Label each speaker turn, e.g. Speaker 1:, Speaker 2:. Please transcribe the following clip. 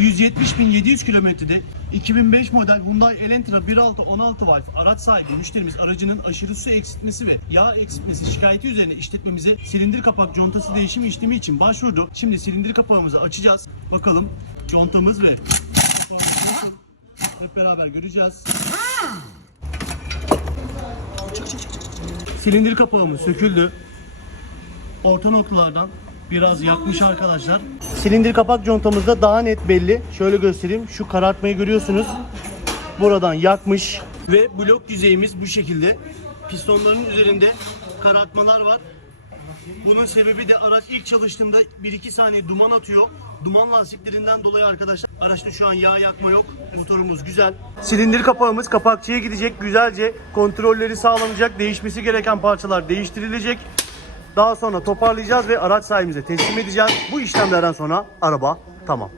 Speaker 1: 170.700 kilometrede 2005 model Hyundai Elantra 1.6 16 valve araç sahibi müşterimiz aracının aşırı su eksiltmesi ve yağ eksiltmesi şikayeti üzerine işletmemize silindir kapak contası değişimi işlemi için başvurdu. Şimdi silindir kapağımızı açacağız. Bakalım contamız ve? Hep beraber göreceğiz. Silindir kapağımız söküldü. Orta noktalardan biraz yakmış arkadaşlar. Silindir kapak contamızda daha net belli. Şöyle göstereyim. Şu karartmayı görüyorsunuz. Buradan yakmış. Ve blok yüzeyimiz bu şekilde. Pistonların üzerinde karartmalar var. Bunun sebebi de araç ilk çalıştığında 1-2 saniye duman atıyor. Duman lastiklerinden dolayı arkadaşlar araçta şu an yağ yakma yok. Motorumuz güzel. Silindir kapağımız kapakçıya gidecek güzelce. Kontrolleri sağlanacak. Değişmesi gereken parçalar değiştirilecek. Daha sonra toparlayacağız ve araç sahibimize teslim edeceğiz. Bu işlemlerden sonra araba tamam.